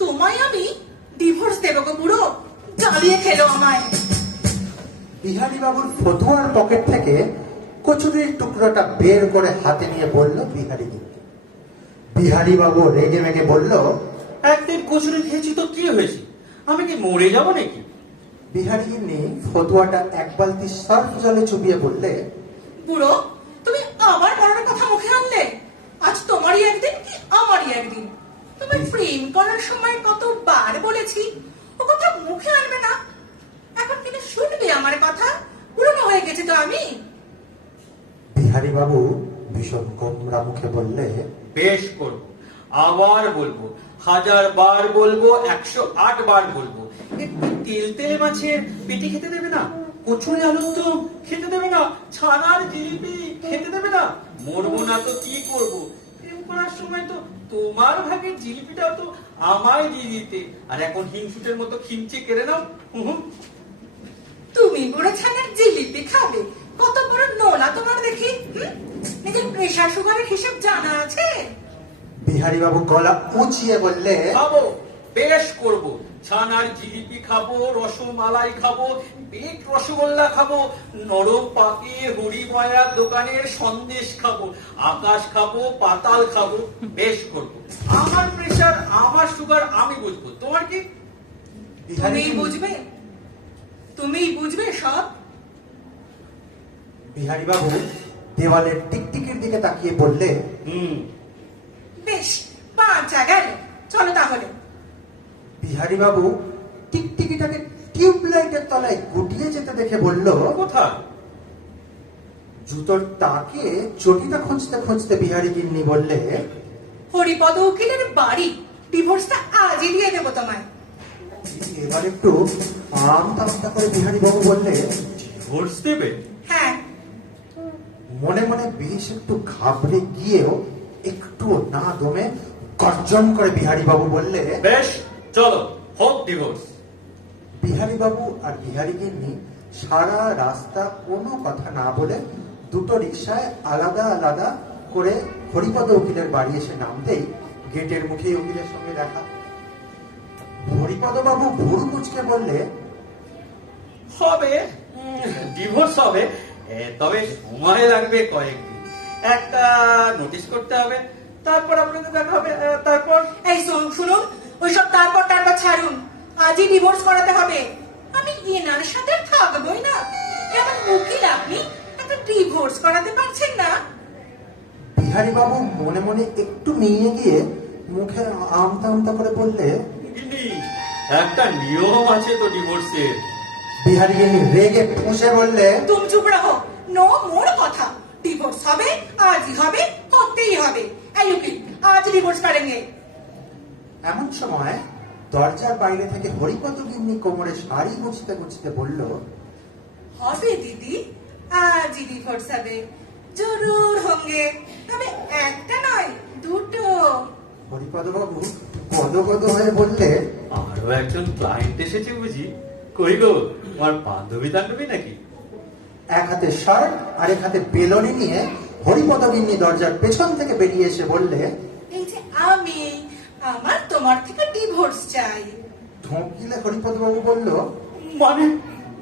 তোমায় আমি ডিভোর্স দেবো গো বুড়ো, জ্বালিয়ে খেলো আমায়। বিহারী বাবুর ফতুয়ার পকেট থেকে কচুরির টুকরোটা বের করে হাতে নিয়ে বলল বিহারী গিন্নি। বিহারী বাবু রেগে মেগে বলল, একদিন কচুরি খেয়েছি তো কি হয়েছে, আমি কি মরে যাবো নাকি? বিহারী গিন্নি ফতুয়াটা এক বালতি সার্ফ জলে চুবিয়ে বললে, বুড়ো, তুমি আমার বড়ার কথা মুখে আনলে? আজ তোমারই একদিন কি আমারই একদিন? তুমি প্রেম করার সময় কতবার বলেছি ও কথা মুখে আনবে না, এখন কিন্তু শুনবে আমার কথা? পুরনো হয়ে গেছে তো আমি। বিহারী বাবু ভীষণ গোমরা মুখে বললে, বেশ করবো, আবার বলবো, 1000 বার বলবো, 108 বার বলবো। একটু তেল তেলে মাছের পেটি খেতে দেবে না, কচুরি আলুর তো খেতে দেবে না, ছানার জিলিপি খেতে দেবে না। মরবো না তো কি করবো? প্রেম করার সময় তো তোমার ভাগের জিলিপিটাও তো আমায় দিয়ে দিতে, আর এখন হিংসুটের মতো খিমচে কেড়ে নাও। তুমি বুড়ো ছানার জিলিপি খাবে? কত বড় নোলা তোমার দেখি। নিজের প্রেশার সুগারের হিসেব জানা আছে? বিহারী বাবু গলা উঁচিয়ে বললে, খাবো, বেশ করবো, ছানার জিলিপি খাবো, রসমালাই খাবো, পেট রসগোল্লা খাবো, নরম পাকে হরিময়ার দোকানের সন্দেশ খাবো, আকাশ খাবো, পাতাল খাবো। বেশ করবো, আমার প্রেশার আমার সুগার আমি বুঝবো, তোমার কি? তুমিই বুঝবে, তুমিই বুঝবে সব। বিহারী বাবু দেওয়ালের টিকটিকির দিকে তাকিয়ে বললে, বেশ, বাঁচা গেল, চলো তাহলে। বিহারী বাবু টিকটিকিটাকে টিউবলাইটের তলায় গুটিয়ে যেতে দেখে বলল, কোথায়? জুতোর তাকে চটিটা খুঁজতে খুঁজতে বিহারী গিন্নি বললে, হরিপদ উকিলের বাড়ি, ডিভোর্সটা আজই দিয়ে দেবো তোমায়। এবার একটু আমতা করে বিহারী বাবু বললে, ডিভোর্স দেবে? হ্যাঁ। মনে মনে বেশ একটু ঘাবড়ে গিয়েও একটু না দমে গর্জন করে বিহারী বাবু বললে, বেশ, চলো, হোক ডিভোর্স। বিহারী বাবু আর বিহারী গিন্নি সারা রাস্তা কোনো কথা না বলে দুটো রিকশায় আলাদা আলাদা করে হরিপদ উকিলের বাড়ি এসে নামতেই গেটের মুখে উকিলের সঙ্গে দেখা। হরিপদ বাবু ভুরু কুচকে বললে, হবে, ডিভোর্স হবে, তবে সময় লাগবে কয়েকদিন। একটা নোটিশ করতে হবে, তারপর আপনাদের দেখা হবে, তারপর। এই শুনুন, ওইসব তারপর ছাড়ুন, আজই ডিভোর্স করাতে হবে। আমি এনার সাথে থাকবোই না। কেমন উকিল আপনি, একটা ডিভোর্স করাতে পারছেন না? বিহারী বাবু মনে মনে একটু নিয়ে গিয়ে মুখে আমতা করে বললে, গিন্নি, একটা নিয়ম আছে তো ডিভোর্সের। বিহারী গিন্নি রেগে ফুঁসে বললে, তুমি চুপ রাখো, নো মোর কথা। ডিভোর্স হবে, আজই হবে, হতেই হবে। এই উকিল, আজ ডিভোর্স করেंगे। এমন সময় দরজার বাইরে থেকে হরিপদ গিন্নি কোমরে শাড়ি গুছতে গুছতে বলল, হবে দিদি, আজই ডিভোর্স হবে, জরুর হোঙ্গে, তবে একটা নয়, দুটো। হরিপদ বাবু গদগদ হয়ে বললে, আরো একজন ক্লায়েন্ট এসেছে বুঝি? কই গো, তোমার বান্ধবী টান্ধবী নাকি? এক হাতে শার্ট আর এক হাতে বেলনি নিয়ে হরিপদ গিন্নি দরজার পেছন থেকে বেরিয়ে এসে বললে, এই যে আমি, আমার তোমার থেকে ডিভোর্স চাই। ঢোক গিলে হরিপদ বাবু বলল, মানে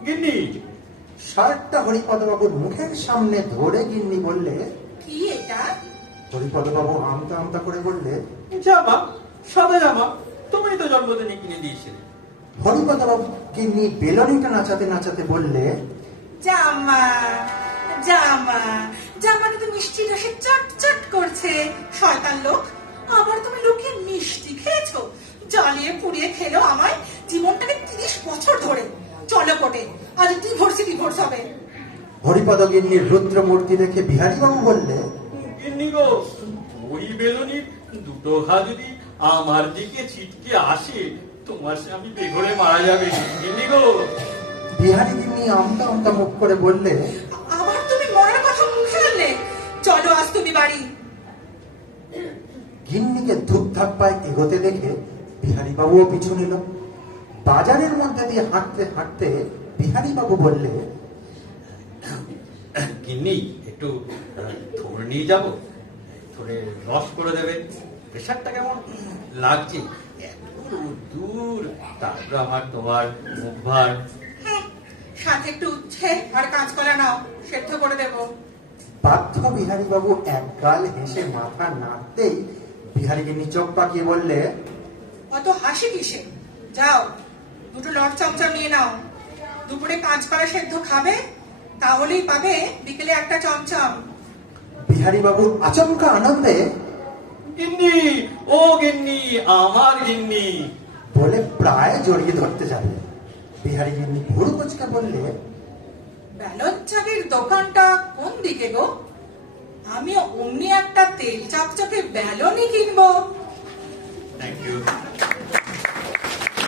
গিন্নি? শার্টটা হরিপদ বাবুর মুখের সামনে ধরে গিন্নি বললে, কি এটা? হরিপদ বাবু আমতা করে বললে, জামা, সাদা জামা, তুমি তো জন্মদিনে কিনে দিয়েছিলে। হরিপদ বাবু গিন্নি বেলনিটা নাচাতে নাচাতে বললে, জামা, জামা, জামাটা তো মিষ্টি রসে চটচট করছে, শয়তান লোক। আবার তুমি লোকে মিষ্টি খেয়েছো, জ্বালিয়ে পুড়িয়ে খেলো আমায় জীবনটাকে 30 বছর ধরে। চলো কোটে, আজ ডিভোর্স হবে। হরিপদ গিন্নির রুদ্র মূর্তি দেখে বিহারী বাবু বললে, গিন্নি গো, ওই বেলুনির দুটো ঘা যদি আমার দিকে ছিটকে আসে, তোমার স্বামী বেঘরে মারা যাবে। গিন্নি গো। বিহারী গিন্নি আমতা মুখ করে বললে, আবার তুমি মরার কথা মুখে আনলে? চলো আজ তুমি বাড়ি। গিন্নিকে ধূপ ধাপ্পায় এগোতে দেখে বিহারী বাবুও পিছু নিল। বাজারের মধ্যে দিয়ে হাঁটতে হাঁটতে বিহারী বাবু বললে, গিন্নি, একটু থোড় নিয়ে যাবো, থোড়ে রস করে দেবে। প্রেশারটা কেমন লাগছে? এত তবু দূর, তারপর আমার তোমার মুখ ভার। হ্যাঁ, সাথে একটু উচ্ছে আর কাঁচকলা নাও, সেদ্ধ করে দেবো। বাধ্য বিহারী বাবু এক গাল হেসে মাথা নাড়তেই বিহারীকে চোখ পাকিয়ে বললে, অত হাসি কিসে? যাও, দুটো লট চমচম নিয়ে নাও। দুপুরে কাঁচকলা সেদ্ধ খাবে, তাহলেই পাবে বিকেলে একটা চমচম। বিহারী বাবু আচমকা আনন্দে গিন্নি, ও গিন্নি, আমার গিন্নি। বলে প্রায় জড়িয়ে ধরতে যাবে। বিহারী গিন্নি ভুরু কুচকে বললে, বেলন চালের দোকানটা কোন দিকে গো? আমি অমনি একটা তেল চকচকে বেলনই কিনবো। Thank you.